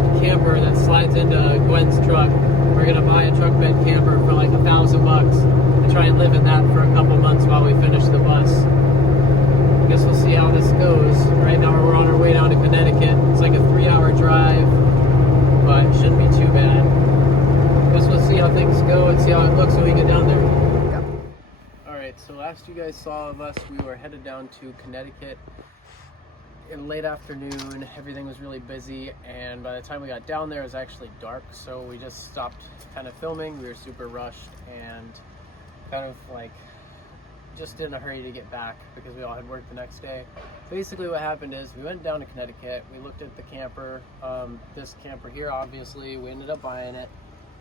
bed camper that slides into Gwen's truck. We're gonna buy a truck bed camper for like $1,000 and try and live in that for a couple months while we finish the bus. I guess we'll see how this goes. Right now we're on our way down to Connecticut. It's like a 3-hour drive, but it shouldn't be too bad. I guess we'll see how things go and see how it looks when we get down there. Yep. Alright, so last you guys saw of us, we were headed down to Connecticut in late afternoon. Everything was really busy, and by the time we got down there it was actually dark, so we just stopped kind of filming. We were super rushed and kind of like just in a hurry to get back because we all had work the next day. Basically what happened is we went down to Connecticut, we looked at the camper, this camper here, obviously we ended up buying it.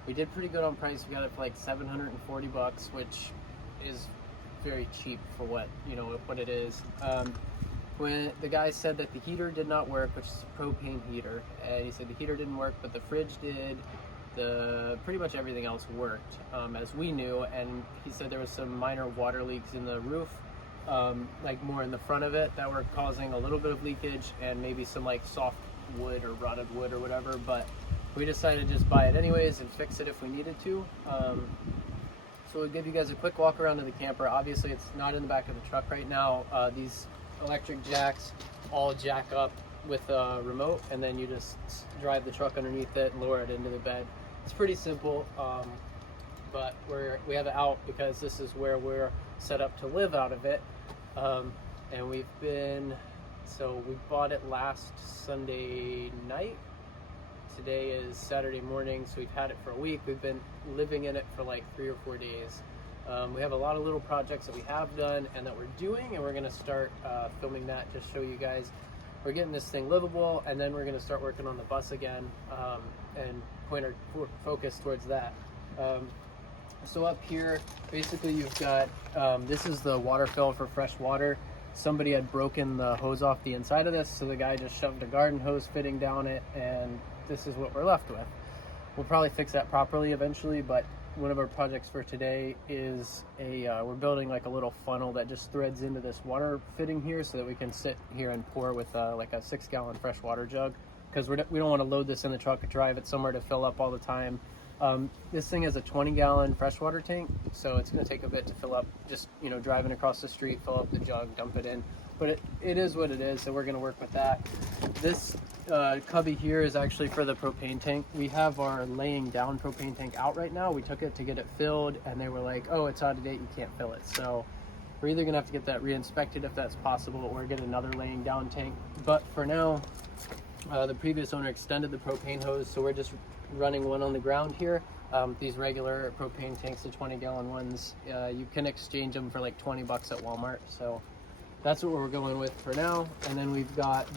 We did pretty good on price. We got it for like $740, which is very cheap for what, you know, what it is. When the guy said that the heater did not work, which is a propane heater, and he said the heater didn't work, but the fridge did, pretty much everything else worked, as we knew. And he said there was some minor water leaks in the roof, like more in the front of it, that were causing a little bit of leakage, and maybe some like soft wood or rotted wood or whatever. But we decided to just buy it anyways and fix it if we needed to. So we'll give you guys a quick walk around to the camper. Obviously it's not in the back of the truck right now. These electric jacks all jack up with a remote, and then you just drive the truck underneath it and lower it into the bed. It's pretty simple, but we have it out because this is where we're set up to live out of it. And we bought it last Sunday night. Today is Saturday morning, so we've had it for a week. We've been living in it for like 3 or 4 days. We have a lot of little projects that we have done and that we're doing, and we're going to start filming that to show you guys. We're getting this thing livable, and then we're going to start working on the bus again, and point our focus towards that. So up here, basically you've got, this is the water fill for fresh water. Somebody had broken the hose off the inside of this, so the guy just shoved a garden hose fitting down it, and this is what we're left with. We'll probably fix that properly eventually, but one of our projects for today is we're building like a little funnel that just threads into this water fitting here so that we can sit here and pour with like a 6-gallon fresh water jug, because we don't want to load this in the truck and drive it somewhere to fill up all the time. This thing has a 20-gallon freshwater tank, so it's going to take a bit to fill up, just, you know, driving across the street, fill up the jug, dump it in. But it is what it is, so we're going to work with that. This cubby here is actually for the propane tank. We have our laying down propane tank out right now. We took it to get it filled, and they were like, oh, it's out of date, you can't fill it. So we're either going to have to get that re-inspected if that's possible, or get another laying down tank. But for now, the previous owner extended the propane hose, so we're just running one on the ground here. These regular propane tanks, the 20-gallon ones, you can exchange them for like $20 at Walmart. So that's what we're going with for now. And then we've got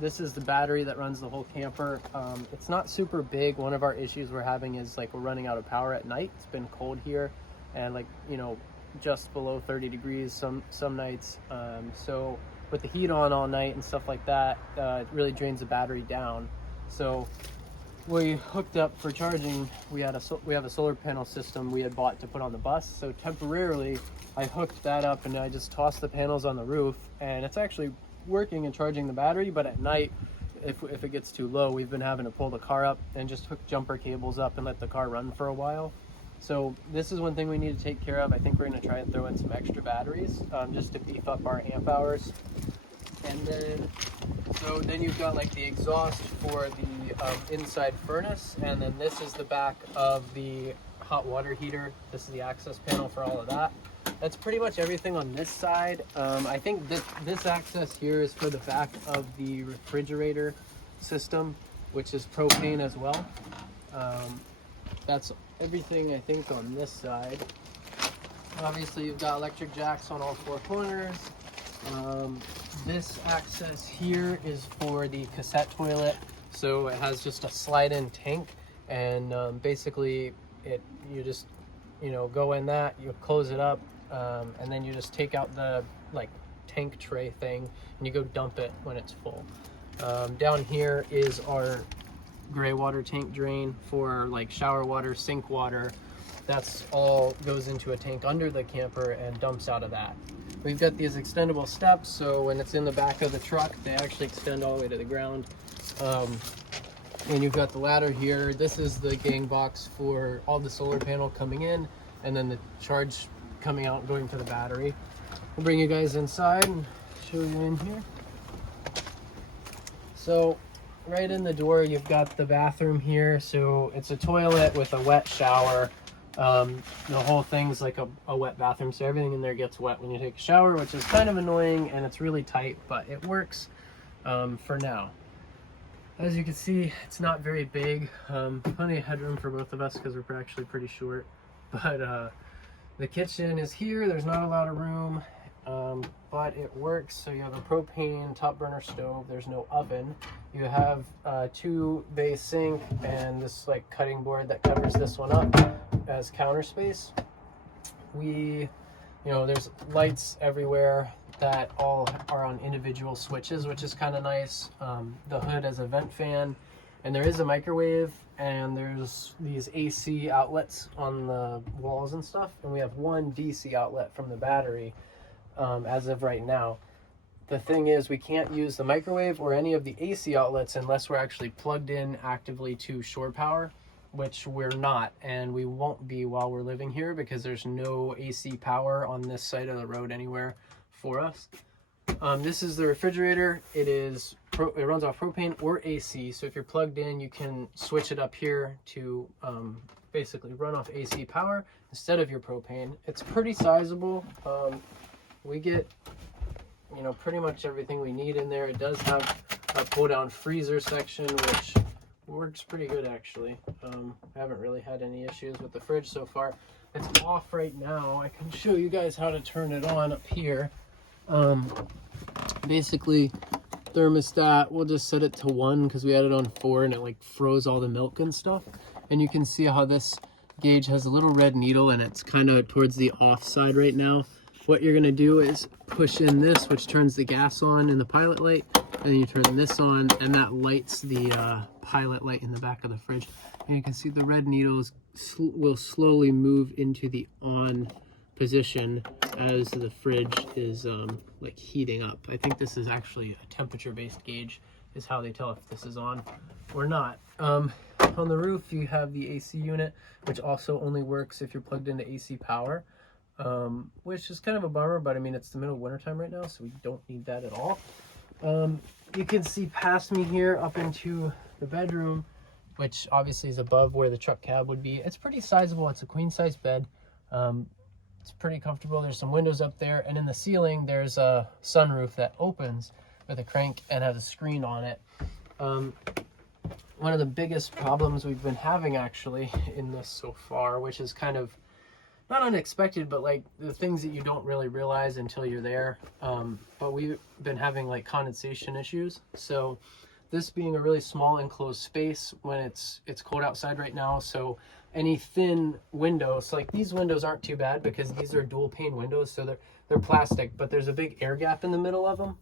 this is the battery that runs the whole camper. It's not super big. One of our issues we're having is like we're running out of power at night. It's been cold here, and like, you know, just below 30 degrees some nights. So with the heat on all night and stuff like that, it really drains the battery down. So we hooked up for charging. We have a solar panel system we had bought to put on the bus. So temporarily I hooked that up, and I just tossed the panels on the roof, and it's actually working and charging the battery. But at night, if it gets too low, we've been having to pull the car up and just hook jumper cables up and let the car run for a while. So this is one thing we need to take care of. I think we're going to try and throw in some extra batteries, just to beef up our amp hours. And then you've got like the exhaust for the inside furnace, and then this is the back of the hot water heater. This is the access panel for all of that. That's pretty much everything on this side. I think this access here is for the back of the refrigerator system, which is propane as well. That's everything I think on this side. Obviously you've got electric jacks on all 4 corners. This access here is for the cassette toilet, so it has just a slide-in tank, and basically you just, you know, go in that, you close it up, and then you just take out the like tank tray thing and you go dump it when it's full. Down here is our gray water tank drain for like shower water, sink water. That's all goes into a tank under the camper and dumps out of that. We've got these extendable steps, so when it's in the back of the truck, they actually extend all the way to the ground. And you've got the ladder here. This is the gang box for all the solar panel coming in, and then the charge coming out and going to the battery. We'll bring you guys inside and show you in here. So right in the door, you've got the bathroom here. So it's a toilet with a wet shower. The whole thing's like a wet bathroom, so everything in there gets wet when you take a shower, which is kind of annoying, and it's really tight, but it works for now. As you can see, it's not very big. Plenty of headroom for both of us because we're actually pretty short. But the kitchen is here. There's not a lot of room, but it works. So you have a propane top burner stove. There's no oven. You have a 2-bay sink and this like cutting board that covers this one up as counter space. There's lights everywhere that all are on individual switches, which is kind of nice. The hood has a vent fan, and there is a microwave, and there's these AC outlets on the walls and stuff, and we have one DC outlet from the battery as of right now. The thing is, we can't use the microwave or any of the AC outlets unless we're actually plugged in actively to shore power, which we're not, and we won't be while we're living here because there's no AC power on this side of the road anywhere for us. This is the refrigerator. It runs off propane or AC, so if you're plugged in, you can switch it up here to basically run off AC power instead of your propane. It's pretty sizable. We get pretty much everything we need in there. It does have a pull down freezer section, which works pretty good actually. I haven't really had any issues with the fridge so far. It's off right now. I can show you guys how to turn it on up here. Basically, thermostat, we'll just set it to 1 because we had it on 4 and it like froze all the milk and stuff. And you can see how this gauge has a little red needle and it's kind of towards the off side right now. What you're going to do is push in this, which turns the gas on in the pilot light, and then you turn this on and that lights the pilot light in the back of the fridge. And you can see the red needles will slowly move into the on position as the fridge is like heating up. I think this is actually a temperature based gauge is how they tell if this is on or not. On the roof you have the AC unit, which also only works if you're plugged into AC power, which is kind of a bummer, but I mean it's the middle of wintertime right now, so we don't need that at all. You can see past me here up into the bedroom, which obviously is above where the truck cab would be. It's pretty sizable. It's a queen size bed. It's pretty comfortable. There's some windows up there, and in the ceiling there's a sunroof that opens with a crank and has a screen on it. One of the biggest problems we've been having actually in this so far, which is kind of not unexpected, but like the things that you don't really realize until you're there, but we've been having like condensation issues. So this being a really small enclosed space when it's cold outside right now, so any thin windows, like these windows aren't too bad because these are dual pane windows, so they're plastic, but there's a big air gap in the middle of them,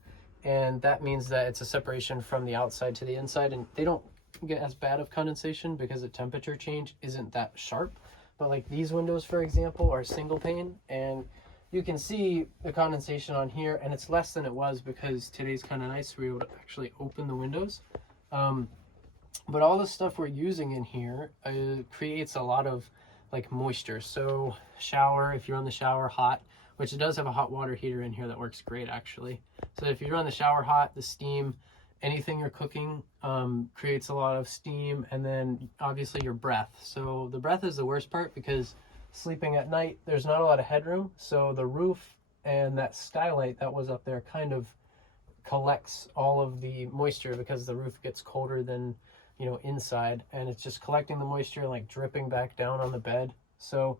and that means that it's a separation from the outside to the inside, and they don't get as bad of condensation because the temperature change isn't that sharp. But like these windows, for example, are single pane, and you can see the condensation on here, and it's less than it was because today's kind of nice. We were able to actually open the windows. But all the stuff we're using in here creates a lot of like moisture. So shower, if you run the shower hot, which it does have a hot water heater in here that works great actually. So if you run the shower hot, the steam, anything you're cooking creates a lot of steam, and then obviously your breath. So the breath is the worst part because sleeping at night, there's not a lot of headroom. So the roof and that skylight that was up there kind of collects all of the moisture because the roof gets colder than inside, and it's just collecting the moisture and like dripping back down on the bed. So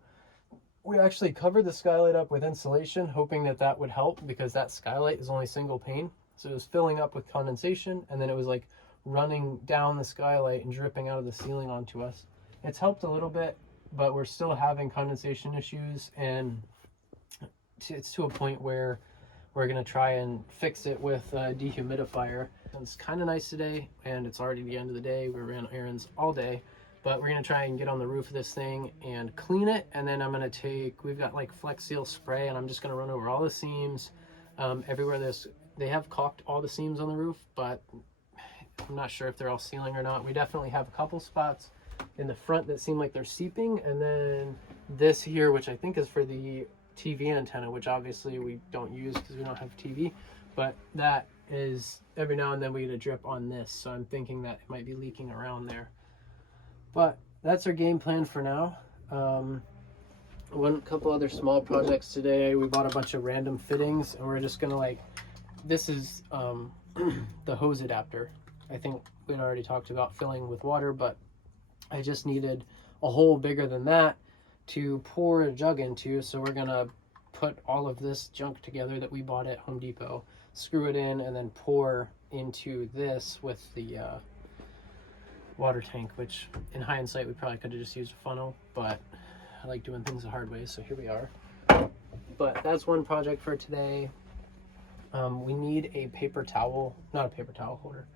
we actually covered the skylight up with insulation, hoping that would help because that skylight is only single pane. So it was filling up with condensation, and then it was like running down the skylight and dripping out of the ceiling onto us. It's helped a little bit, but we're still having condensation issues, and it's to a point where we're going to try and fix it with a dehumidifier. It's kind of nice today, and it's already the end of the day. We ran errands all day, but we're going to try and get on the roof of this thing and clean it, and then I'm going to we've got like Flex Seal spray, and I'm just going to run over all the seams everywhere. They have caulked all the seams on the roof, but I'm not sure if they're all sealing or not. We definitely have a couple spots in the front that seem like they're seeping, and then this here, which I think is for the TV antenna, which obviously we don't use because we don't have TV, but that is every now and then we get a drip on this, so I'm thinking that it might be leaking around there. But that's our game plan for now. One couple other small projects today. We bought a bunch of random fittings, and we're just gonna like, this is the hose adapter. I think we'd already talked about filling with water, but I just needed a hole bigger than that to pour a jug into. So we're gonna put all of this junk together that we bought at Home Depot, screw it in, and then pour into this with the water tank, which in hindsight we probably could have just used a funnel, but I like doing things the hard way, so here we are. But that's one project for today. We need a paper towel, not a paper towel holder,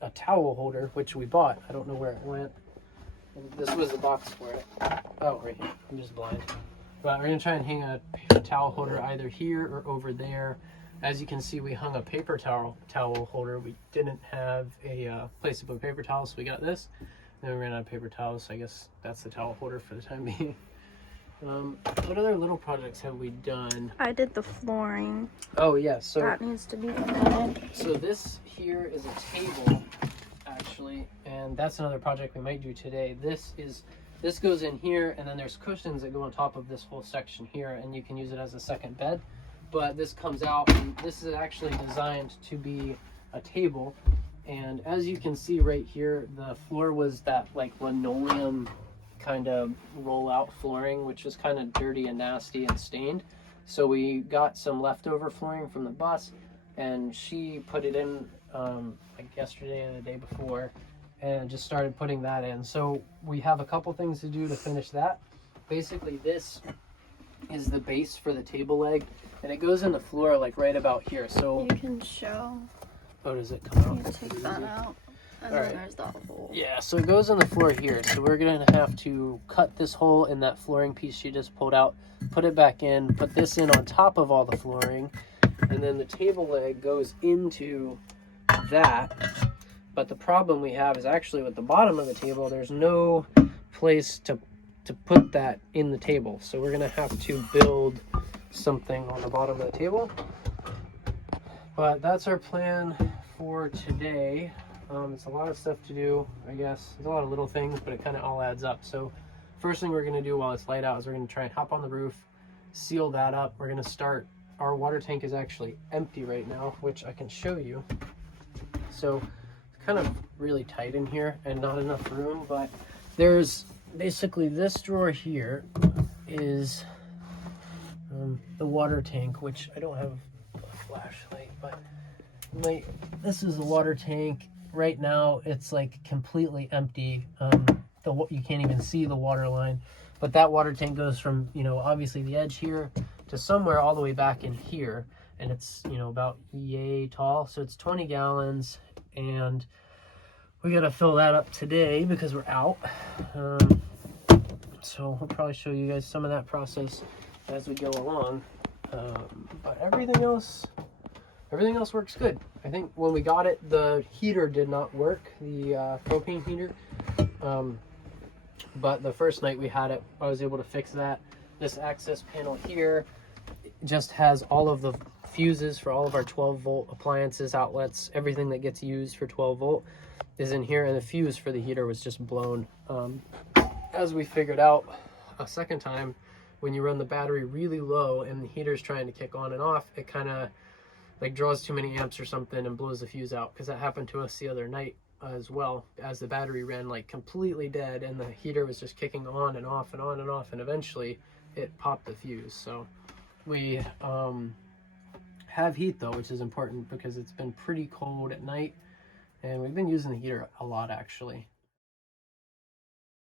a towel holder, which we bought. I don't know where it went. And this was the box for it. Oh, right here. I'm just blind. But we're gonna try and hang a paper towel holder either here or over there. As you can see, we hung a paper towel holder. We didn't have a place to put paper towels, so we got this. Then we ran out of paper towels, so I guess that's the towel holder for the time being. What other little projects have we done? I did the flooring. Oh yeah, so that needs to be done. So this here is a table, actually, and that's another project we might do today. This goes in here, and then there's cushions that go on top of this whole section here, and you can use it as a second bed. But this comes out, and this is actually designed to be a table. And as you can see right here, the floor was that like linoleum kind of roll-out flooring, which was kind of dirty and nasty and stained. So we got some leftover flooring from the bus, and she put it in like yesterday or the day before, and just started putting that in. So we have a couple things to do to finish that. Basically, this is the base for the table leg, and it goes in the floor like right about here. So you can show. Oh, does it come out? You take that out. And then there's that hole. Yeah, so it goes on the floor here. So we're gonna have to cut this hole in that flooring piece she just pulled out, put it back in, put this in on top of all the flooring, and then the table leg goes into that. But the problem we have is actually with the bottom of the table, there's no place to put that in the table. So we're gonna have to build something on the bottom of the table. But that's our plan for today. It's a lot of stuff to do, I guess. There's a lot of little things, but it kind of all adds up. So first thing we're going to do while it's light out is we're going to try and hop on the roof, seal that up. We're going to start, our water tank is actually empty right now, which I can show you. So it's kind of really tight in here and not enough room, but there's basically this drawer here is the water tank, which I don't have a flashlight, but this is the water tank. Right now it's like completely empty. You can't even see the water line, but that water tank goes from, you know, obviously the edge here to somewhere all the way back in here, and it's, you know, about yay tall. So it's 20 gallons, and we got to fill that up today because we're out. So I'll probably show you guys some of that process as we go along. But everything else works good. I think when we got it, the heater did not work, the propane heater. But the first night we had it, I was able to fix that. This access panel here just has all of the fuses for all of our 12-volt appliances, outlets, everything that gets used for 12-volt is in here, and the fuse for the heater was just blown. As we figured out a second time, when you run the battery really low and the heater's trying to kick on and off, it kind of like draws too many amps or something and blows the fuse out, because that happened to us the other night as well, as the battery ran like completely dead and the heater was just kicking on and off and on and off, and eventually it popped the fuse. So we have heat though, which is important because it's been pretty cold at night, and we've been using the heater a lot actually.